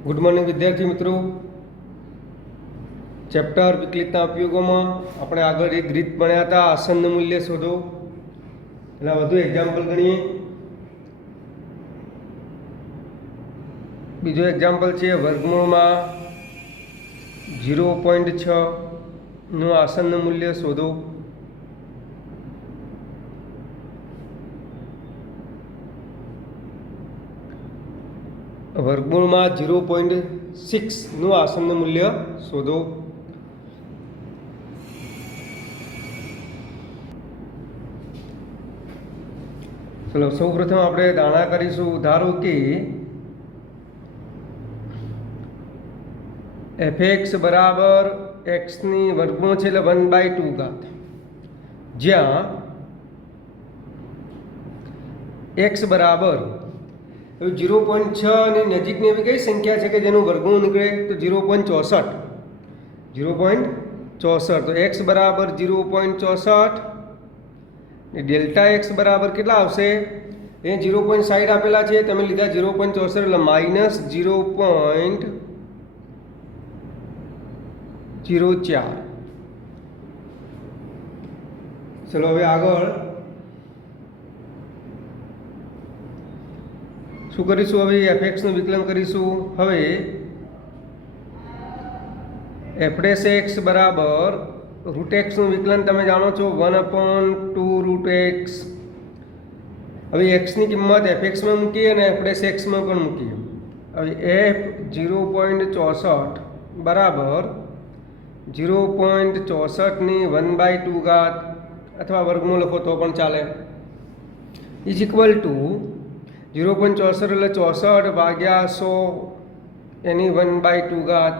Good morning विद्यार्थी मित्रों। Chapter विकलितના ઉપયોગોમાં આપણે આગળ એક રીત ભણ્યા હતા, આસન્ન મૂલ્ય શોધો. એના વધુ એક્ઝામ્પલ ગણીએ. બીજો એક્ઝામ્પલ છે વર્ગમૂળમાં 0.6 નું આસન્ન મૂલ્ય શોધો. વર્ગમૂળમાં 0.6 નું આસન્ન મૂલ્ય શોધો. ચલો સૌપ્રથમ આપણે દાણા કરીશું. ધારો કે fx બરાબર x ની વર્ગમૂળ છે એટલે 1/2 ઘાત, જ્યાં x બરાબર 0.6 ની નજીકની એવી કઈ સંખ્યા છે કે જેનું વર્ગમૂળ નીકળે તો 0.64. 0.64 તો x બરાબર 0.64 ને ડેલ્ટા x બરાબર કેટલા આવશે? એ 0.60 આપેલા છે, તમે લીધા 0.64 એટલે -0.04. ચલો હવે આગળ શું કરીશું? હવે fx નું વિકલન કરીશું. હવે f'(x) બરાબર √x નું વિકલન તમે જાણો છો 1/2 √x. હવે x ની કિંમત fx માં મૂકીએ અને f'(x) માં પણ મૂકીએ. હવે f 0.64 બરાબર 0.64 ની 1/2 ઘાત અથવા વર્ગમૂળ લખો તો પણ ચાલે, ઇઝ ઇક્વલ ટુ 0.64 એટલે 64 ભાગ્યા 100 એની 1/2 ઘાત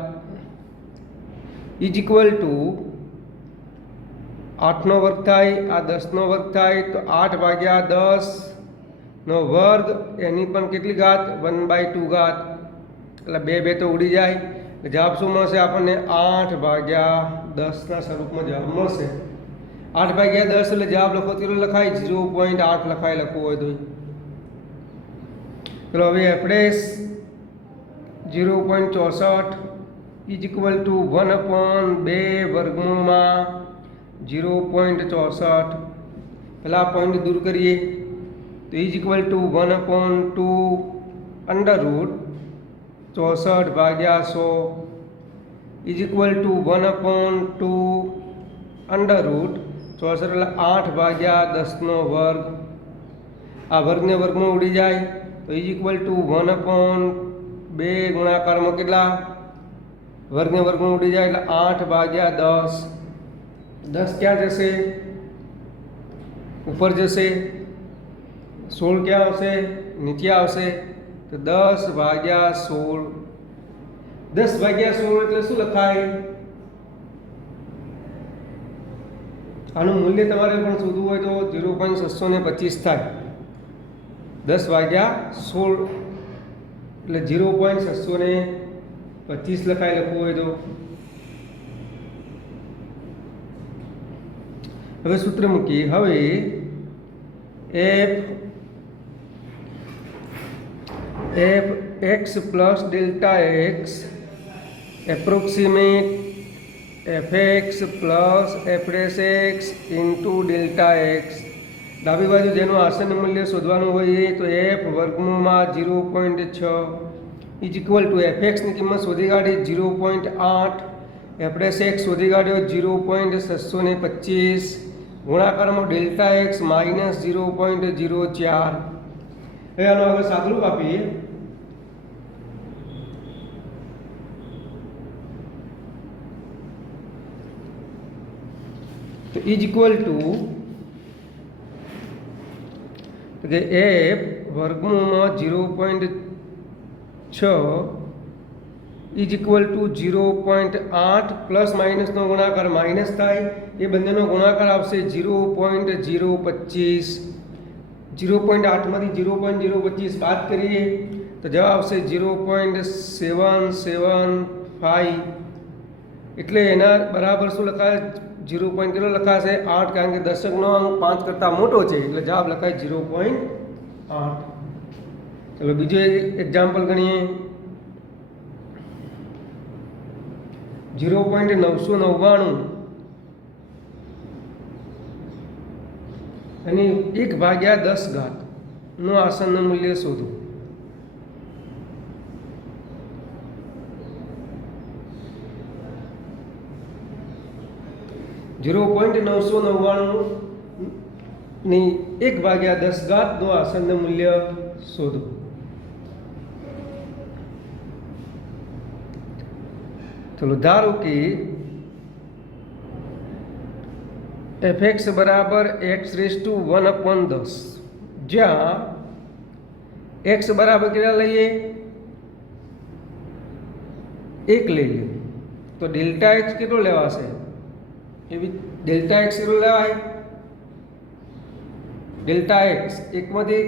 ઇઝ ઇક્વલ ટુ 8નો વર્ગ થાય, આ 10નો વર્ગ થાય તો 8 ભાગ્યા 10નો વર્ગ એની પણ કેટલી ઘાત? 1/2 ઘાત. એટલે 2 તો ઉડી જાય. જવાબ શું મળશે આપણને? 8 ભાગ્યા 10ના સ્વરૂપમાં જવાબ મળશે. 8 ભાગ્યા 10 એટલે જવાબ લખો તો લખાય 0.8 લખાય, લખવું હોય તો. ચલો હવે f' 0.64 ઇઝ ઇક્વલ ટુ 1/2 વર્ગમૂળમાં 0.64. પહેલાં આ પોઈન્ટ દૂર કરીએ તો ઇઝ ઇક્વલ ટુ 1/2 √64 ભાગ્યા 100 ઇઝ ઇક્વલ ટુ 1/2 √64 એટલે 8 ભાગ્યા 10નો વર્ગ. આ વર્ગને વર્ગમાં ઉડી જાય તો ઇઝ ઇક્વલ ટુ 1/2 ગુણાકારમાં કેટલા? વર્ગને વર્ગમાં ઉડી જાય એટલે 8 ભાગ્યા 10. 10 ક્યાં જશે? ઉપર જશે. 16 ક્યાં આવશે? નીચે આવશે. તો 10 ભાગ્યા 16. 10 ભાગ્યા 16 એટલે શું લખાય? આનું મૂલ્ય તમારે પણ શોધવું હોય તો 0.625 થાય. 10 ભાગ્યા 16 એટલે 0.625 લખાય, લખવું હોય તો. હવે સૂત્ર મૂકીએ. હવે f(x) plus delta x approximate f(x) plus f'(x) into delta x. ડાબી બાજુ જેનું આસન્ન મૂલ્ય શોધવાનું હોય તો f વર્ગમૂળમાં 0.6 ઇઝ ઇક્વલ ટુ fx ની કિંમત શોધી કાઢી 0.8, f'(x) શોધી કાઢ્યો 0.625 ગુણાકારમાં ડેલ્ટા x -0.04. હવે આનો આગળ સાદુરૂપ આપીએ. તો ઇઝ ઇક્વલ ટુ કે f વર્ગમૂળમાં 0.6 ઇઝ ઇક્વલ ટુ 0.8 પ્લસ માઇનસનો ગુણાકાર માઇનસ થાય, એ બંનેનો ગુણાકાર આવશે 0.025. 0.8માંથી 0.025 બાદ કરીએ તો જવાબ આવશે 0.775. એટલે એના બરાબર શું લખાય? 0. કેટલો લખાશે? 8, કારણ કે દશકનો અંક 5 કરતાં મોટો છે એટલે જવાબ લખાય 0.8. ચલો બીજો એક્ઝામ્પલ ગણીએ. 0.999 અને 1/10 નું આસન મૂલ્ય શોધો. જીરો 0.999 1/10 નું આસન મૂલ્ય શોધો. ચલો ધારો કે fx બરાબર x⁻1/10, જ્યાં x બરાબર કેટલા લઈએ? 1 લઈએ તો ડેલ્ટા x કેટલો લેવાશે? એવી ડેલ્ટા x કેટલો લેવાય? ડેલ્ટા x એકમાંથી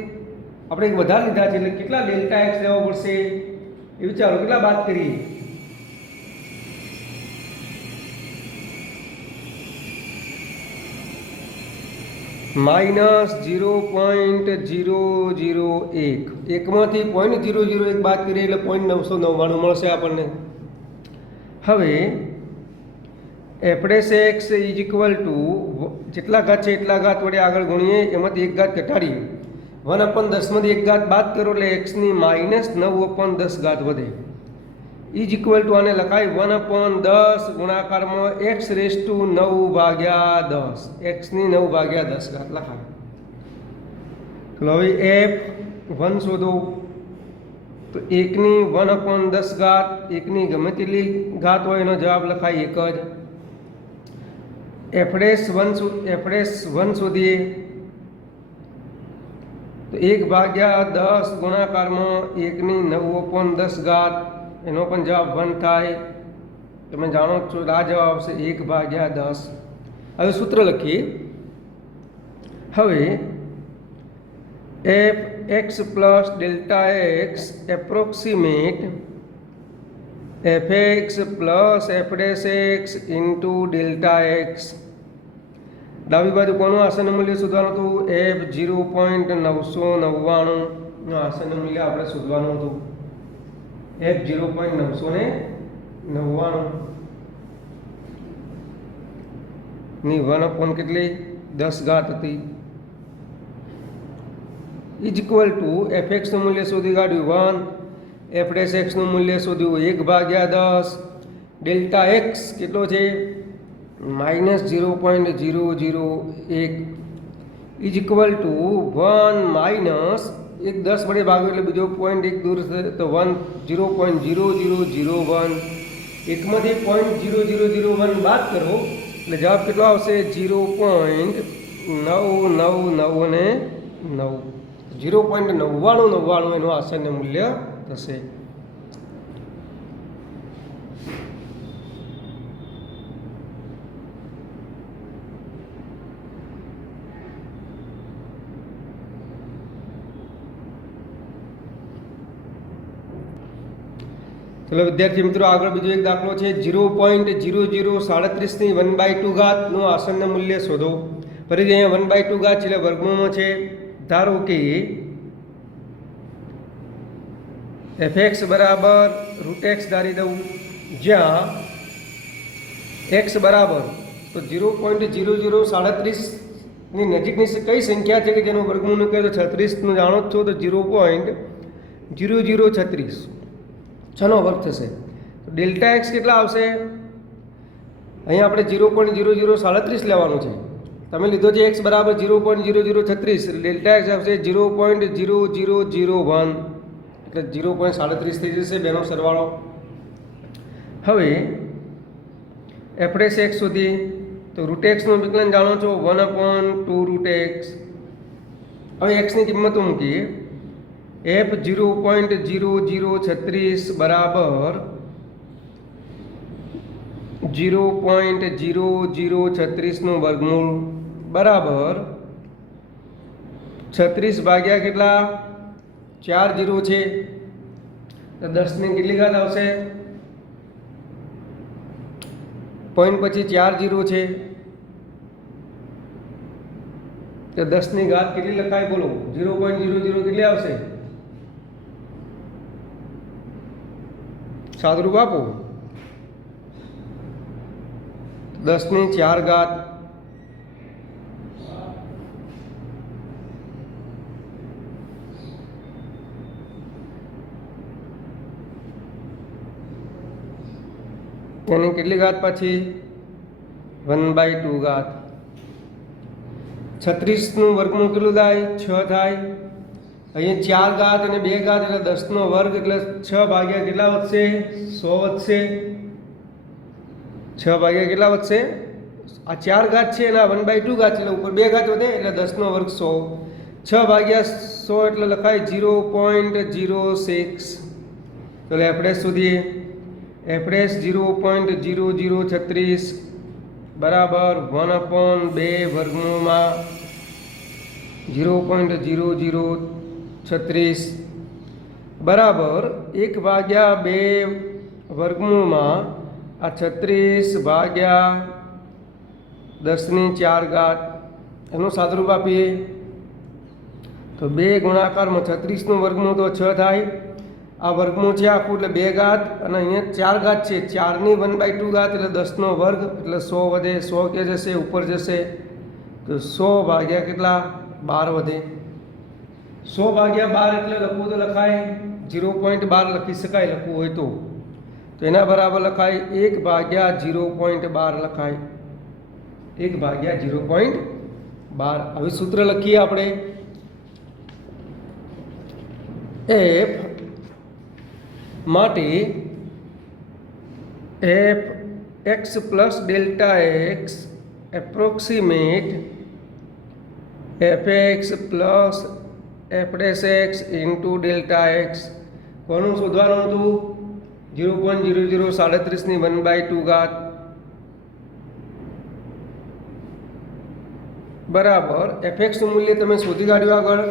આપણે એક વધારે લીધા છે એટલે કેટલા ડેલ્ટા x લેવો પડશે એ વિચારો. કેટલા બાદ કરીએ? -0.001. એકમાંથી 0.001 બાદ કરીએ એટલે 0.999 મળશે આપણને. હવે f'(x) જેટલા ઘાત છે એટલા ઘાત વડે આગળ ગુણીએ, એમાંથી 1 ઘાત ઘટાડીએ. 1/10 માંથી 1 ઘાત બાદ કરો એટલે x ની -9/10 વધે. આને લખાય 1/10 ગુણાકારમાં x⁻9/10. x ની 9/10 લખાય. તો હવે f1 શોધો. તો 1 ની 1/10, 1 ની ગમે તેટલી ઘાત હોય એનો જવાબ લખાય 1 જ. f'1 શોધીએ તો 1/10 ગુણાકારમાં 1 ની 9/10, એનો પણ જવાબ 1 થાય. તમે જાણો છો આ જવાબ આવશે 1/10. હવે સૂત્ર લખીએ. હવે fx plus delta x approximate fx plus f'(x) into delta x. ડાબી બાજુ કોનું આસન મૂલ્ય શોધવાનું હતું? f0.999 નું આસન મૂલ્ય આપણે શોધવાનું હતું. f0.999 ની 1 કેટલી 10 હતી. fx નું મૂલ્ય શોધી કાઢ્યું 1, f'(x) નું મૂલ્ય શોધ્યું 1/10. ડેલ્ટા એક્સ કેટલો છે? -0.001 1 એક 10 વડે ભાગો એટલે બીજો પોઈન્ટ 1 દૂર થશે તો 0.0001. એકમાંથી 0.0001 બાદ કરો એટલે જવાબ કેટલો આવશે? 0.9999. 0.9999 એનું આસન મૂલ્ય થશે. ચલો વિદ્યાર્થી મિત્રો, આગળ બીજો એક દાખલો છે. 0.0037 ની 1/2 નું આસન મૂલ્ય શોધો. ફરીથી અહીંયા 1/2 છે એટલે વર્ગમૂળમાં છે. ધારો કે fx બરાબર √x ધારી દઉં, જ્યાં x બરાબર તો 0.0037 ની નજીકની કઈ સંખ્યા છે કે જેનું વર્ગમૂળ કહે તો 36 નું જાણો છો તો 0.0036 6નો વર્ગ થશે. તો ડેલ્ટા એક્સ કેટલા આવશે? અહીંયા આપણે 0.0037 લેવાનું છે. તમે લીધો છે એક્સ બરાબર 0.0036, ડેલ્ટા એક્સ આવશે 0.0001 એટલે 0.37 થઈ જશે બેનો સરવાળો. હવે f'(x) શોધીએ તો √x નું વિકલન જાણો છો 1/2 √x. હવે x ની કિંમતો મૂકીએ. f 0.0036 બરાબર 0.0036 નું વર્ગમૂળ બરાબર 36 ભાગ્યા કેટલા 4 0 છે તો 10 ની કેટલી ઘાત આવશે? પોઈન્ટ પછી 4 0 છે તો 10 ની ઘાત કેટલી લખાય બોલો? 0.00 કેટલી આવશે? સાદુરૂપ આપો. 10⁴ એની કેટલી ઘાત પછી 1/2 36નું વર્ગમૂળ કેટલું થાય 6 થાય અહીંયા 4 ઘાત અને 2 ઘાત એટલે 10નો વર્ગ એટલે 6 ભાગ્યા કેટલા વધશે 100 વધશે 6 ભાગ્યા કેટલા વધશે આ 4 ઘાત છે એના 1/2 ઘાત એટલે ઉપર 2 ઘાત વધે એટલે 10નો વર્ગ 100 6 ભાગ્યા 100 એટલે લખાય 0.06 તો આપણે શોધીએ એફરેસ 0.0036 બરાબર 1/2 વર્ગમૂળમાં 0.0036 બરાબર 1/2 વર્ગમૂળમાં આ 36 ભાગ્યા 10⁴ એનું સાદુરૂપ આપીએ તો 2 ગુણાકારમાં 36નું વર્ગમૂળ તો 6 થાય આ વર્ગમૂળ છે આખું એટલે 2 ઘાત અને અહીંયા 4 ઘાત છે 4ની 1/2 ઘાત એટલે 10નો વર્ગ એટલે 100 વધે 100 કે જશે ઉપર જશે તો 100 ભાગ્યા કેટલા 12 વધે 100 ભાગ્યા 12 એટલે લખવું તો લખાય 0.12 લખી શકાય લખવું હોય તો એના બરાબર લખાય 1/0.12 લખાય 1/0.12 હવે સૂત્ર લખીએ આપણે એફ માટે F x plus delta x approximate f x plus f dash x into delta x કોનું શોધવાનું હતું 0.0037ની 1/2 ઘાત બરાબર એફ એક્સનું મૂલ્ય તમે શોધી કાઢ્યું આગળ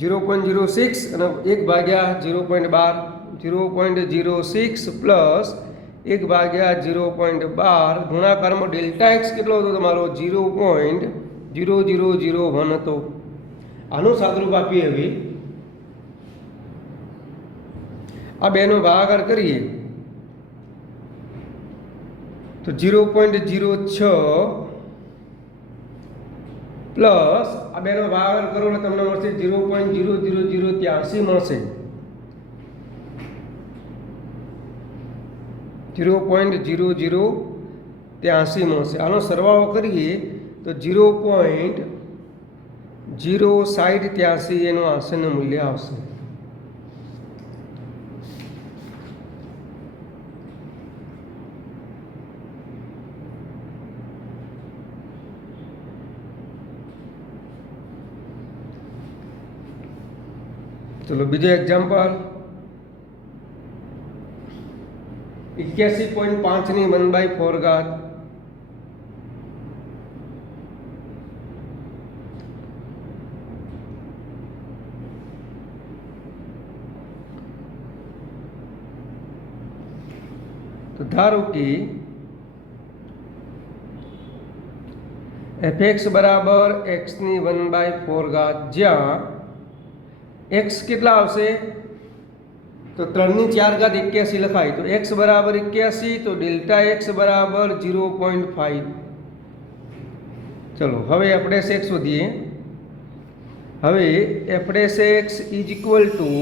0.06 અને 1/0.12 0.06 પ્લસ 1/0.12 ગુણાકારમાં ડેલ્ટા એક્સ કેટલો હતો તમારો 0.0001 હતો આનું સાદુરૂપ આપીએ હવે આ બેનો ભાગાકાર કરીએ તો 0.06 પ્લસ આ બેનો ભાગાકાર કરો એટલે તમને મળશે 0.00083 મળશે 0.0083 મળશે આનો સરવાળો કરીએ તો 0.06083 એનું આંશનું મૂલ્ય આવશે ચલો બીજો એક્ઝામ્પલ 81.5ની 1/4 ઘાત તો ધારો કે એફ એક્સ બરાબર એક્સની 1/4 ઘાત જ્યાં એક્સ કેટલા આવશે તો 3⁴ ઘાત 81 લખાય તો એક્સ બરાબર 81 તો ડેલ્ટા એક્સ બરાબર 0.5 ચલો હવે આપણે એક્સ શોધીએ હવે F dash x is equal two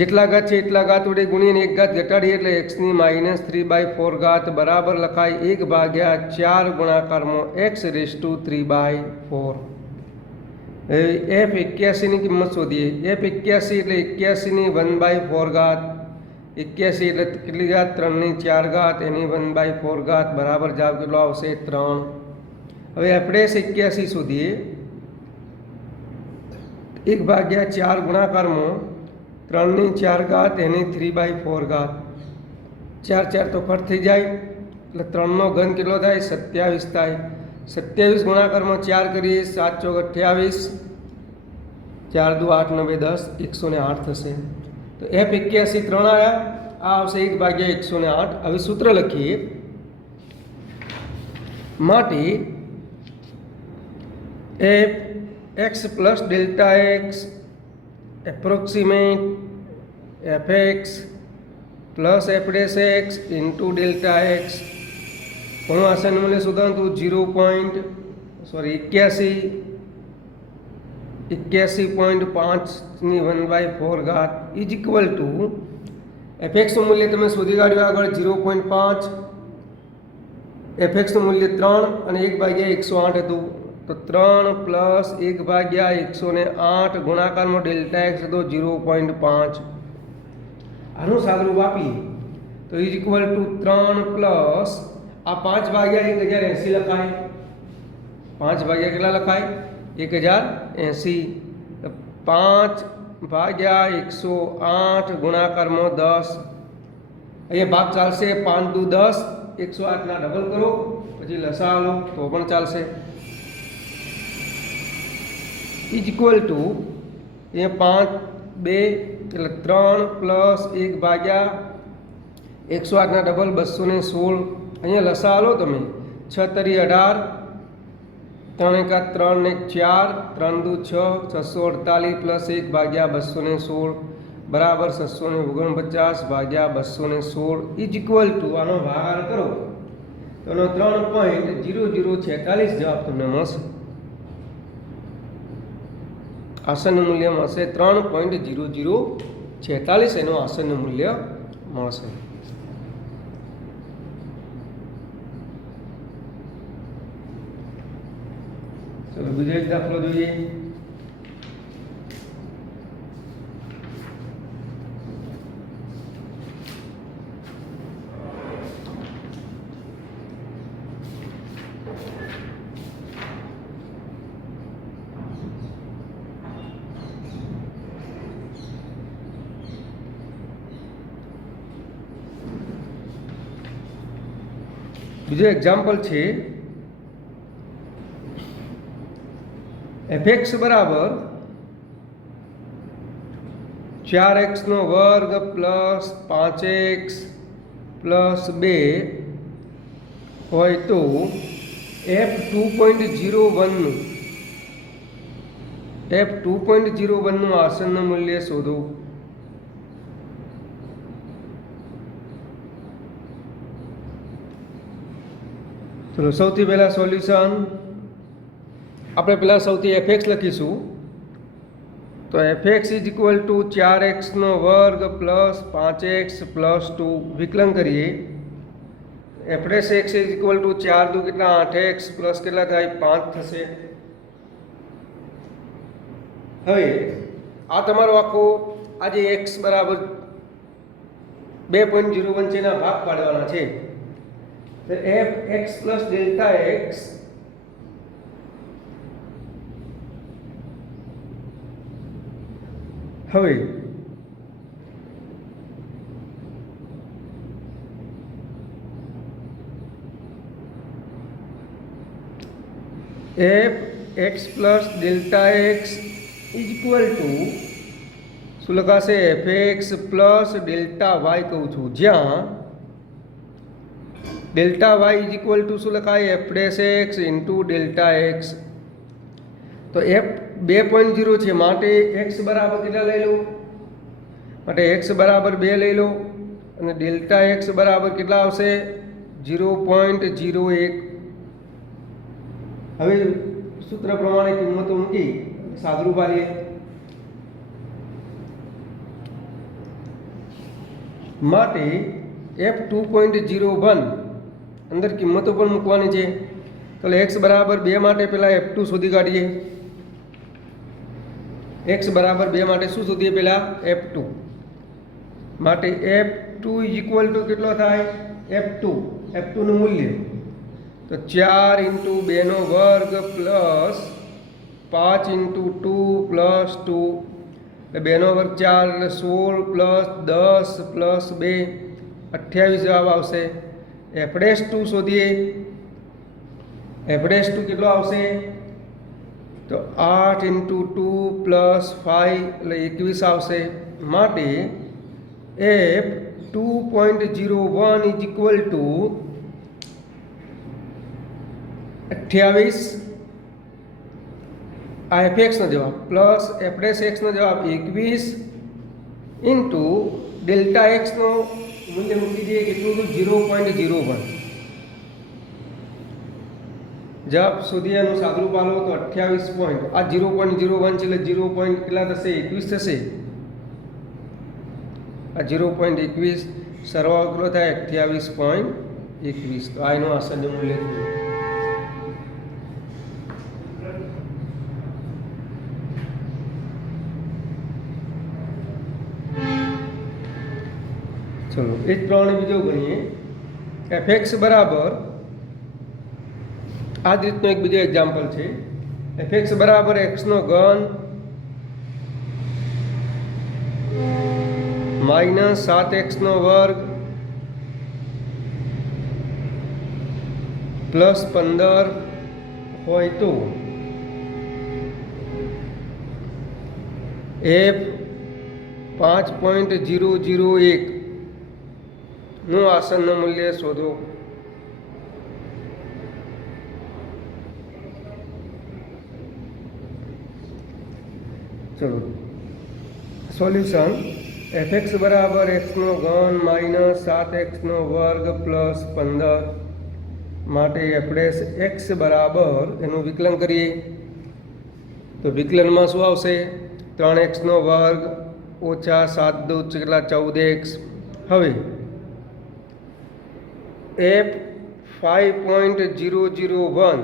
જેટલા ઘાત છે એટલા ઘાત વડે ગુણીને 1 ઘાત ઘટાડીએ એટલે એક્સની -3/4 ઘાત બરાબર લખાય 1/4 ગુણાકારમાં એક્સ રેઝ ટુ 3/4 એફ 81ની કિંમત શોધીએ એફ 81 એટલે 81ની 1/4 ઘાત 81 એટલે કેટલી ઘાત 3⁴ ઘાત એની 1/4 ઘાત બરાબર જવાબ કેટલો આવશે 3 હવે આપણે 81 શોધીએ 1/4 ગુણાકારમાં 3⁴ ઘાત એની 3/4 ઘાત 4 તો કટ થઈ જાય એટલે 3નો ઘન કેટલો થાય 27 થાય 27 ગુણાકારમાં 4 કરીએ 7 × 28 4 × 2 = 8 × 9 = 10 108 થશે તો એફ 81 3 આવ્યા આ આવશે 1/108 હવે સૂત્ર લખીએ માટે F x plus delta x approximate f x plus f dash x into delta x. કોનું આસન મૂલ્ય શોધવાનું? 81.5ની 1/4 ઇઝ ઇક્વલ ટુ એફએક્સનું મૂલ્ય તમે શોધી કાઢ્યું આગળ 0.5, એફએક્સનું મૂલ્ય 3 અને 1/108 હતું. તો 3 પ્લસ 1/108 ગુણાકારમાં ડેલ્ટા એક્સ હતો 0.5. આનું સાદુરૂપ આપીએ તો ઇઝ ઇક્વલ ટુ 3 પ્લસ આ 5/1080 લખાય. 5 કેટલા લખાય? 1080. 5/108 ગુણાકારમાં 10. અહીંયા ભાગ ચાલશે. 5 દુ 10, 108ના ડબલ કરો પછી લસા લો તો પણ ચાલશે. ઇઝ ઇક્વલ ટુ અહીંયા 5 2 એટલે 3 પ્લસ 1/108ના ડબલ 216. અહીંયા લસા લો તમે. 6 તરી 18, 3 એકા 3 ને 4, 3 દુ 6, 648 પ્લસ 1/216 બરાબર 649/216 ઇઝ ઇક્વલ ટુ આનો ભાગાકાર કરો તો એનો 3.0046 જવાબ તમને મળશે. આસનનું મૂલ્ય મળશે 3.0046 એનું આસનનું મૂલ્ય મળશે. ચલો બીજો એક દાખલો જોઈએ. બીજો એક્ઝામ્પલ છે fx બરાબર 4x² પ્લસ 5x પ્લસ 2 હોય તો f2.01નું આસનનું મૂલ્ય શોધો. ચલો સૌથી પહેલાં સોલ્યુશન આપણે પહેલાં સૌથી fx લખીશું. તો fx is equal two 4x² plus 5x plus 2 વિકલન કરીએ. f dash x is equal two 4 દુ કેટલા 8x પ્લસ કેટલા થાય 5 થશે. હવે આ તમારો આખો આ જે x બરાબર 2.01 છે એના ભાગ પાડવાના છે. તો fx પ્લસ ડેલ્ટા x હવે fx plus delta x is equal to શું લખાશે? fx પ્લસ ડેલ્ટા વાય કહું છું, જ્યાં delta y is equal to શું લખાય? f dash x into delta x. તો f 2.0 છે માટે x બરાબર કેટલા લઈ લો? માટે x બરાબર 2 લઈ લો અને ડેલ્ટા x બરાબર કેટલા આવશે? 0.01. હવે સૂત્ર પ્રમાણે કિંમતો મૂકી સાદુરૂપ આલીએ. માટે f 2.01 અંદર કિંમતો પણ મૂકવાની છે. તો x બરાબર 2 માટે પહેલાં f2 શોધી કાઢીએ. x બરાબર 2 માટે શું શોધીએ? પહેલાં f2 માટે f2 ઇઝ ઇક્વલ ટુ કેટલો થાય? f2નું મૂલ્ય તો 4 ઇન્ટુ 2નો વર્ગ પ્લસ 5 ઇન્ટુ 2 પ્લસ 2 એટલે 2નો વર્ગ 4 એટલે 16 પ્લસ 10 પ્લસ 2 28 જવાબ આવશે. f ડેશ 2 શોધીએ. f ડેશ 2 કેટલો આવશે? તો 8 ઇન્ટુ 2 પ્લસ 5 એટલે 21 આવશે. માટે f 2.01 ઇઝ ઇક્વલ ટુ 28. આ fxનો જવાબ પ્લસ f ડેશ એક્સનો જવાબ 21 ઇન્ટુ ડેલ્ટા એક્સનો મૂલ્ય મૂકી દઈએ કેટલું હતું 0.01 જવાબ શોધીએ એનું સાદુરૂપ આલો તો 28 પોઈન્ટ આ 0.01 છે એટલે 0. કેટલા થશે 21 થશે આ 0.21 સરવાળો કેટલો થાય 28.21 તો આ એનું આસન્ય મૂલ્ય થયું चलो एक प्रमाण बीजो गणीए fx बराबर आ रीतनो एक बीजो एग्जाम्पल है fx बराबर x नो घन माइनस 7x नो वर्ग प्लस 15 होय तो f 5.001 નું આસનનું મૂલ્ય શોધો ચલો સોલ્યુશન fx બરાબર x નો ઘન માઇનસ 7x નો વર્ગ પ્લસ 15 માટે એફડેસ x બરાબર એનું વિકલન કરીએ તો વિકલનમાં શું આવશે 3x નો વર્ગ ઓછા 7 દૂ કેટલા 14x હવે f 5.001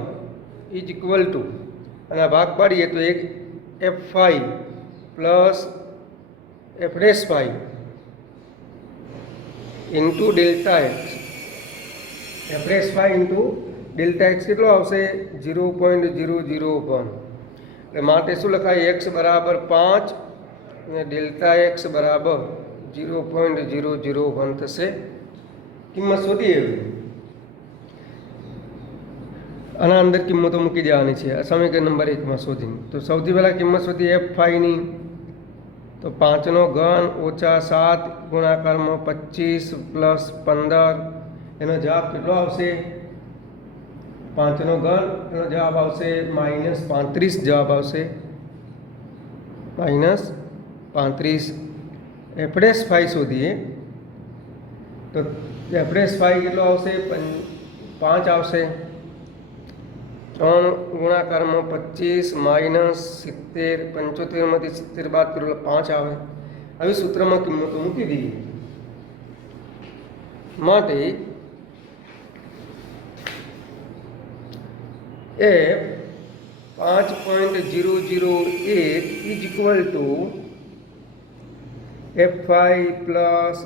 इज इक्वल टू અને ભાગ પાડીએ તો એક f5 plus f'5 into delta x f'5 into delta x કેટલો આવશે 0.001 એટલે માટે શું લખાય x બરાબર 5 અને ડેલ્ટા એક્સ બરાબર 0.001 થશે કિંમત શોધીએ આના અંદર કિંમતો મૂકી દેવાની છે સમીકરણ નંબર 1 માં શોધીને તો સૌથી પહેલાં કિંમત શોધી f5 ની તો 5 નો ઘન ઓછા 7 ગુણાકારમાં 25 પ્લસ 15 એનો જવાબ કેટલો આવશે 5 નો ઘન એનો જવાબ આવશે માઇનસ 35 જવાબ આવશે માઇનસ 35 f'5 શોધીએ તો f'5 કેટલો આવશે 5 આવશે 3 ગુણાકારમાં 25 માઇનસ 70 75માંથી 70 બાદ કરો એટલે 5 આવે આવી સૂત્રમાં કિંમતો મૂકી દઈએ માટે f 5.001 is equal two f5 plus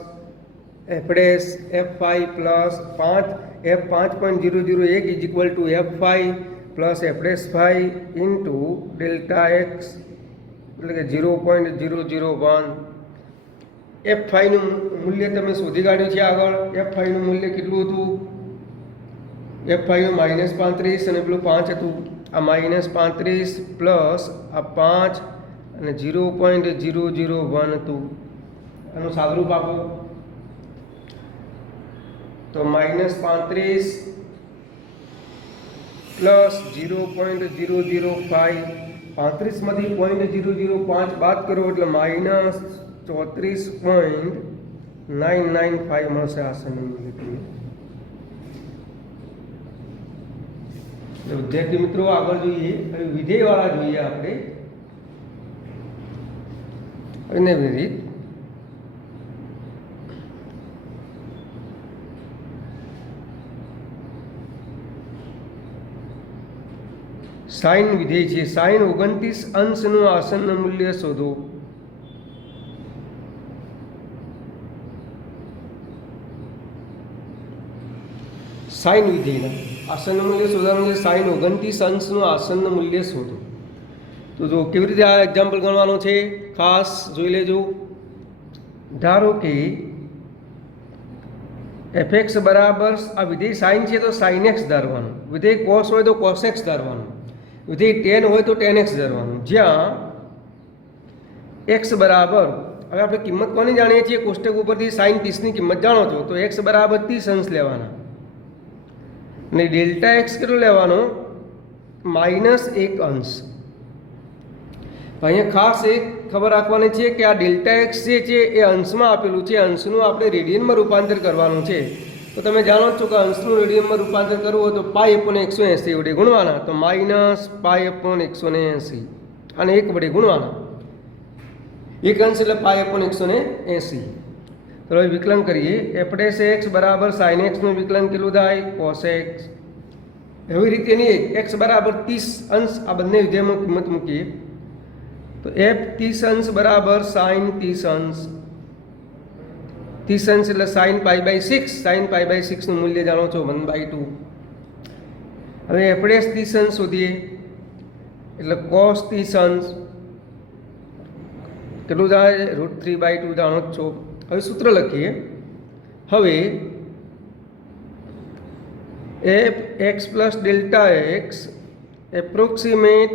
f5 plus 5 f 5.001 is equal two f5 plus f'5 into delta x એટલે કે 0.001 f5 નું મૂલ્ય તમે શોધી કાઢ્યું છે આગળ f5 નું મૂલ્ય કેટલું હતું f5 નું માઇનસ 35 અને પેલું 5 હતું આ માઇનસ 35 પ્લસ આ 5 અને 0.001 હતું આનું સાદુરૂપ આપો તો માઇનસ 35 પ્લસ 0.005 35માંથી 0.005 બાદ કરો એટલે માઇનસ 34.995 મળશે આસનનું મૂલ્ય વિદ્યાર્થી મિત્રો આગળ જોઈએ હવે વિધેયવાળા જોઈએ આપણે અને રીત સાઇન વિધેય છે સાઇન 29 અંશનું આસન મૂલ્ય શોધો સાઇન વિધેયના આસન મૂલ્ય શોધવાનું છે સાઇન 29 અંશનું આસન મૂલ્ય શોધો તો જો કેવી રીતે આ એક્ઝામ્પલ ગણવાનું છે ખાસ જોઈ લેજો ધારો કે fx બરાબર આ વિધેય સાઇન છે તો sin x ધારવાનું વિધેય cos હોય તો cos x ધારવાનું વિધેય tan હોય તો tan x ધારવાનું જ્યાં x બરાબર હવે આપણે કિંમત કોની જાણીએ છીએ કોષ્ટક ઉપરથી sin 30ની કિંમત જાણો છો તો x બરાબર 30 અંશ લેવાના અને ડેલ્ટા એક્સ કેટલો લેવાનો -1 અંશ તો અહીંયા ખાસ એક ખબર રાખવાની છે કે આ ડેલ્ટા એક્સ જે છે એ અંશમાં આપેલું છે, અંશનું આપણે રેડિયનમાં રૂપાંતર કરવાનું છે. તો તમે જાણો છો કે અંશનું રેડિયનમાં રૂપાંતર કરવું હોય તો પાઈ અપોન 180 વડે ગુણવાના, તો માઇનસ પાઈ અપોન 180 અને 1 વડે ગુણવાના. એક અંશ એટલે પાઈ અપોન 180. તો હવે વિકલન કરીએ. એફ ડેશ એક્સ બરાબર સાઇન એક્સનું વિકલન કેટલું થાય? Cos x. એવી રીતે નહીં, એક્સ બરાબર 30 અંશ, આ બંને વિધેયમાં કિંમત મૂકીએ તો એફ 30 અંશ બરાબર સાઇન 30 અંશ. 30 અંશ એટલે sine pi by 6, sine pi by 6 નું મૂલ્ય જાણો છો 1/2. હવે એફ ડેશ 30 અંશ શોધીએ એટલે કોસ 30 અંશ કેટલું થાય? √3/2 જાણો છો. હવે સૂત્ર લખીએ. હવે f x plus delta x approximate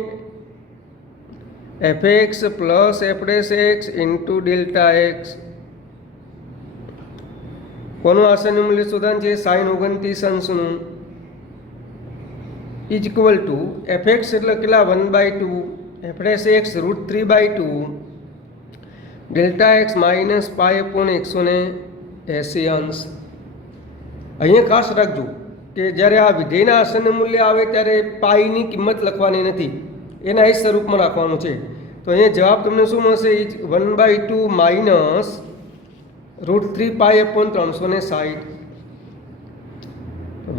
f x plus f dash x into delta x. કોનું આસનનું મૂલ્ય શોધવાનું છે? સાઇન 29 અંશનું. Is equal to f x એટલે કેટલા? 1/2, f dash x √3/2, delta x minus pi upon 180 અંશ. અહીંયા ખાસ રાખજો કે જ્યારે આ વિધેયના આસનનું મૂલ્ય આવે ત્યારે પાઈની કિંમત લખવાની નથી, એના એ સ્વરૂપમાં રાખવાનું છે. તો અહીંયા જવાબ તમને શું મળશે? 1/2 માઇનસ √3 પાઈ અપોન 360.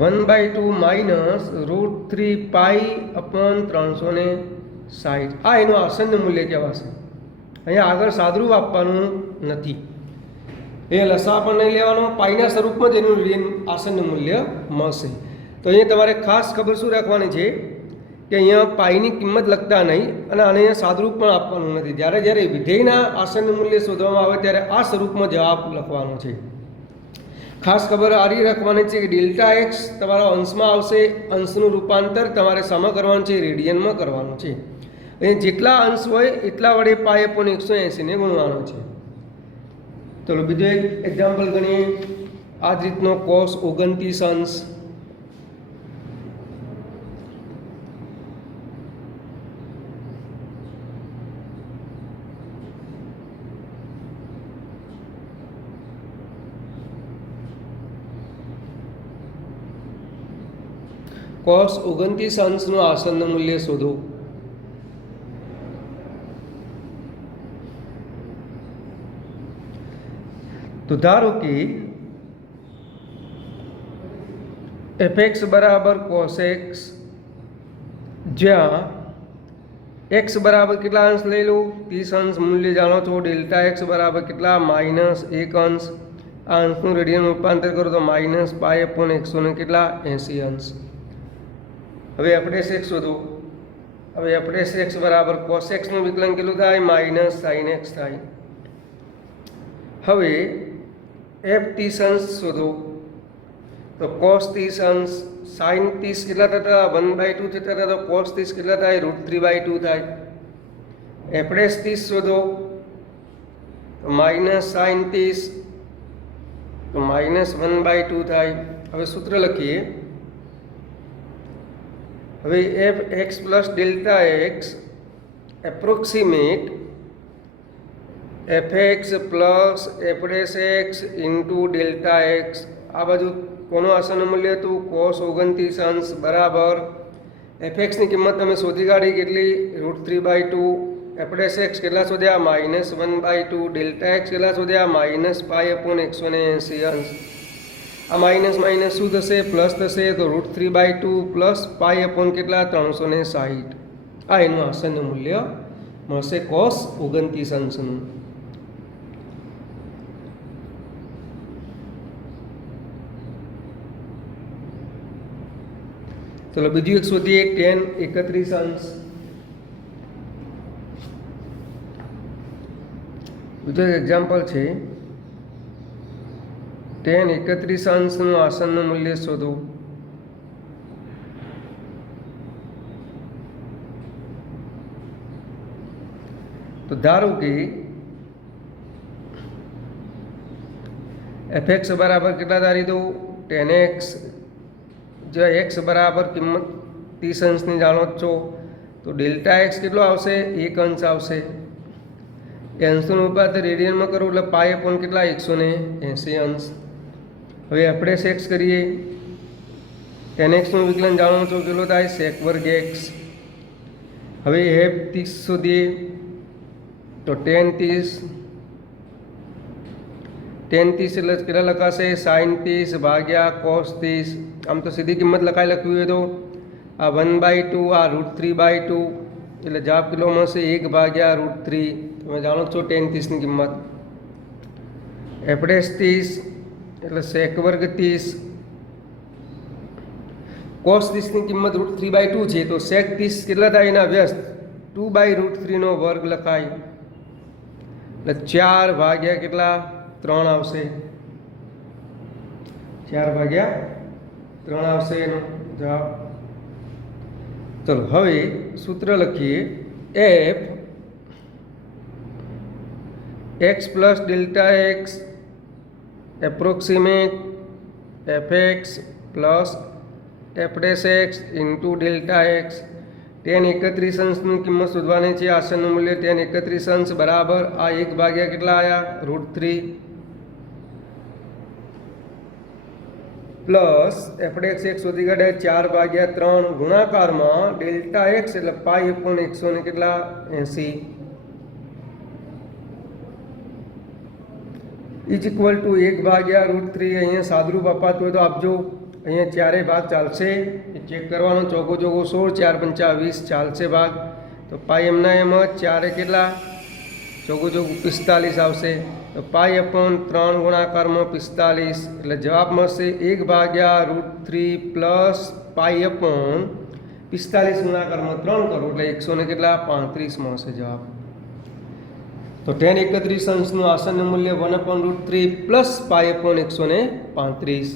1/2 માઇનસ √3 પાઈ અપોન 360. આ એનું આસનનું મૂલ્ય કહેવાશે. અહીંયા આગળ સાદરૂપ આપવાનું નથી, એ લસા પણ નહીં લેવાનો, પાઈના સ્વરૂપમાં જ એનું ઋણ આસનનું મૂલ્ય મળશે. તો અહીંયા તમારે ખાસ ખબર શું રાખવાની છે કે અહીંયા પાઈની કિંમત લખતા નહીં અને આને અહીંયા સાદરૂપ પણ આપવાનું નથી. જ્યારે જ્યારે વિધેયના આસનનું મૂલ્ય શોધવામાં આવે ત્યારે આ સ્વરૂપમાં જવાબ લખવાનો છે. ખાસ ખબર આરી રાખવાની છે કે ડેલ્ટા એક્સ તમારા અંશમાં આવશે, અંશનું રૂપાંતર તમારે શામાં કરવાનું છે? રેડિયનમાં કરવાનું છે. એ જેટલા અંશ હોય એટલા વડે પાઈ અપોન 180 ને ગુણવાનો છે. ચલો બીજો એક એક્ઝામ્પલ ગણીએ. આ જ રીતનો કોસ 29 અંશ. કોસ 29 અંશનું આસનનું મૂલ્ય શોધો. તો ધારો કે એફ એક્સ બરાબર કોસ એક્સ, જ્યાં એક્સ બરાબર કેટલા અંશ લઈ લો? 30 અંશ. મૂલ્ય જાણો છો. ડેલ્ટા એક્સ બરાબર કેટલા? -1 અંશ. આ અંશનું રેડિયન રૂપાંતર કરો તો માઇનસ પાઈ અપોન 100 ને કેટલા? 80 અંશ. હવે એફ ડેશ એક્સ શોધો. હવે એફ ડેશ એક્સ બરાબર કોસ એક્સનું વિકલન કેટલું થાય? માઇનસ સાઇન એક્સ થાય. હવે એફ 30 અંશ શોધો તો કોસ 30 અંશ, સાઇન 30 કેટલા થતા? 1/2 થતા હતા, તો કોસ 30 કેટલા થાય? √3/2 થાય. એફ ડેશ 30 શોધો તો માઇનસ સાઇન 30 તો માઇનસ 1/2 થાય. હવે સૂત્ર લખીએ. હવે f x plus delta x approximate f x plus f dash x into delta x. આ બાજુ કોનું આસનનું મૂલ્ય હતું? કોસ 29 અંશ બરાબર એફ એક્સની કિંમત તમે શોધી કાઢી કેટલી? √3/2. એફ ડેશ એક્સ કેટલા શોધ્યા? -1/2. ડેલ્ટા એક્સ કેટલા શોધ્યા? માઇનસ પાઈ અપોન 180 અંશ. આ માઇનસ માઇનસ શું થશે? પ્લસ થશે. તો √3/2 પ્લસ પાઈ અપોન કેટલા? 360. આ એનું આસનનું મૂલ્ય મળશે કોસ 29 અંશનું. ચલો બીજું એક શોધીએ. tan 31 અંશ. બીજું એક્ઝામ્પલ છે. tan 31 અંશનું આસનનું મૂલ્ય શોધો. તો ધારો કે એફ એક્સ બરાબર કેટલા ધારી દો? tan x, જ્યાં એક્સ બરાબર કિંમત 30 અંશની જાણો જ છો, તો ડેલ્ટા એક્સ કેટલો આવશે? 1 અંશ આવશે. એ અંશનું રૂપાંતર રેડિયનમાં કરવું એટલે પાઈ અપોન કેટલા? 180 અંશ. હવે આપણે સેક્સ કરીએ. ટેન એક્સનું વિકલન જાણો છો કેટલો થાય? સેક વર્ગ એક્સ. હવે એફ 30 શોધીએ તો ટેન 30 એટલે કેટલા લખાશે? સાઇન 30 ભાગ્યા કોસ 30. આમ તો સીધી કિંમત લખવી હોય તો આ 1/2 આ √3/2 એટલે જવાબ કેટલો મળશે? 1/√3. તમે જાણો છો ટેન 30ની કિંમત. એફડેસ 30 એટલે સેક વર્ગ 30. કોસ 30ની કિંમત √3/2 છે તો સેક 30 કેટલા થાય? એના વ્યસ્ત 2/√3નો વર્ગ લખાય એટલે 4 ભાગ્યા કેટલા? 3 આવશે. 4/3 આવશે એનો જવાબ. ચલો હવે સૂત્ર લખીએ. F x plus delta x approximate f x plus f dash x into delta x. Ten 31 અંશની કિંમત શોધવાની છે. આસનનું મૂલ્ય ટેન 31 અંશ બરાબર આ 1 ભાગ્યા કેટલા આવ્યા? √3 પ્લસ એફડેક્સ એક્સ શોધી કાઢે 4/3 ગુણાકારમાં ડેલ્ટા એક્સ એટલે પાઈ અપોન 100 ને કેટલા? 80 ઇઝ ઇક્વલ ટુ 1/√3. અહીંયા સાદરૂપ અપાતું હોય તો આપજો. અહીંયા ચારેય ભાગ ચાલશે. ચેક કરવાનો. ચોગો 16 4 × 5 20 ચાલશે ભાગ. તો પાઈ એમના એમ જ 4 કેટલા? ચોગો 45 આવશે. તો પાઈ અપોન 3 ગુણાકારમાં 45 એટલે જવાબ મળશે 1/√3 પ્લસ પાઈ અપોન 45 ગુણાકારમાં 3 કરો એટલે 100 ને કેટલા? 35 મળશે જવાબ. તો ટેન 31 અંશનું આસનનું મૂલ્ય 1/√3 પ્લસ પાઈ અપોન 135.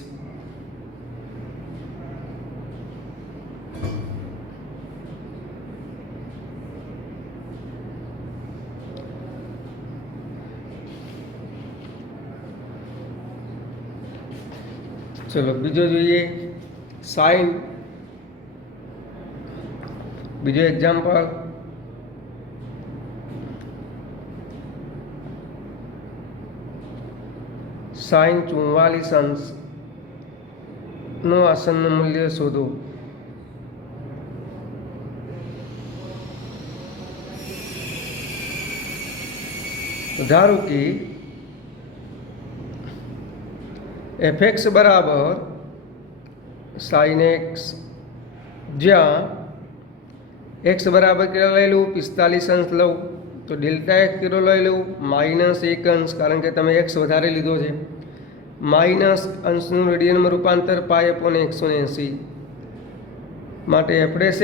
ચલો બીજો જોઈએ. સાઇન. બીજો એક્ઝામ્પલ. સાઇન 44 અંશનું આસનનું મૂલ્ય શોધો. ધારો કે એફ એક્સ બરાબર સાઇન એક્સ, જ્યાં એક્સ બરાબર કેટલા લઈ લઉં? 45 અંશ લઉં તો ડેલ્ટા એક્સ કેટલો લઈ લઉં? -1 અંશ, કારણ કે તમે એક્સ વધારે લીધો છે. માઇનસ અંશનું રેડિયનમાં રૂપાંતર પાઈ અપોન 180 માટે એફ ડેશ